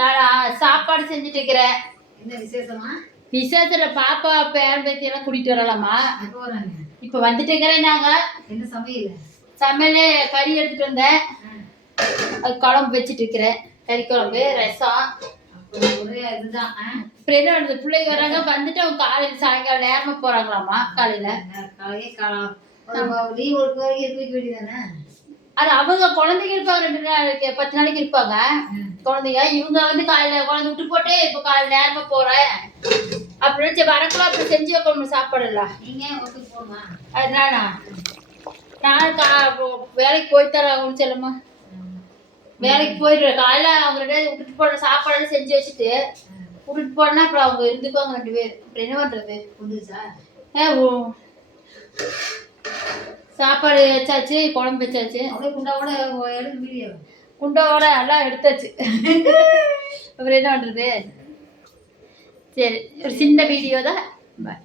நான் சாப்பாடு செஞ்சுட்டு இருக்கிறேன். என்ன விசேஷமா? விசேஷத்துல பாப்பா பேரன் பேத்தி எல்லாம் கூட்டிட்டு வரலாமா? இப்ப வந்துட்டு இருக்கிறேன். நாங்க என்ன சமையல்? சமையல் கறி எடுத்துட்டு வந்தேன். அது குழம்பு வச்சுட்டு இருக்கிறேன். கறி குழம்பு, ரசம். ஒரே இதுதான். அப்புறம் என்ன பண்ணுது, பிள்ளைங்க வராங்க. வந்துட்டு அவங்க காலையில் சாயங்காலம் நேரமா போறாங்களாமா. காலையில லீவ் ஒரு வரைக்கும் தூக்கி வேண்டியதானே. அது அவங்க குழந்தைங்க இருப்பாங்க, 2 நாளைக்கு 10 நாளைக்கு இருப்பாங்க குழந்தைங்க. இவங்க வந்து காலையில குழந்தை விட்டு போட்டு இப்ப காலையில நேரமா போறேன் அப்படின்னு சரி வரக்குள்ள அப்படி செஞ்சு வைக்கணும் சாப்பாடு எல்லாம். நீங்க ஒத்துக்கு போமா? அதனால நான் வேலைக்கு போய்த்தரேன் செல்லம்மா. வேலைக்கு போயிடுவேன். காலையில அவங்க 2 விட்டுட்டு போன சாப்பாடு செஞ்சு வச்சுட்டு விட்டுட்டு போனா அப்புறம் அவங்க இருந்துக்குவாங்க 2 பேர். அப்புறம் என்ன பண்றது? புதுசா சாப்பாடு வச்சாச்சு, குழம்பு வச்சாச்சு. அப்படியே குண்டாவோட எடுக்க வீடியோ குண்டாவோட எல்லாம் எடுத்தாச்சு. அப்புறம் என்ன பண்றது? சரி, ஒரு சின்ன வீடியோ தான். பாய்.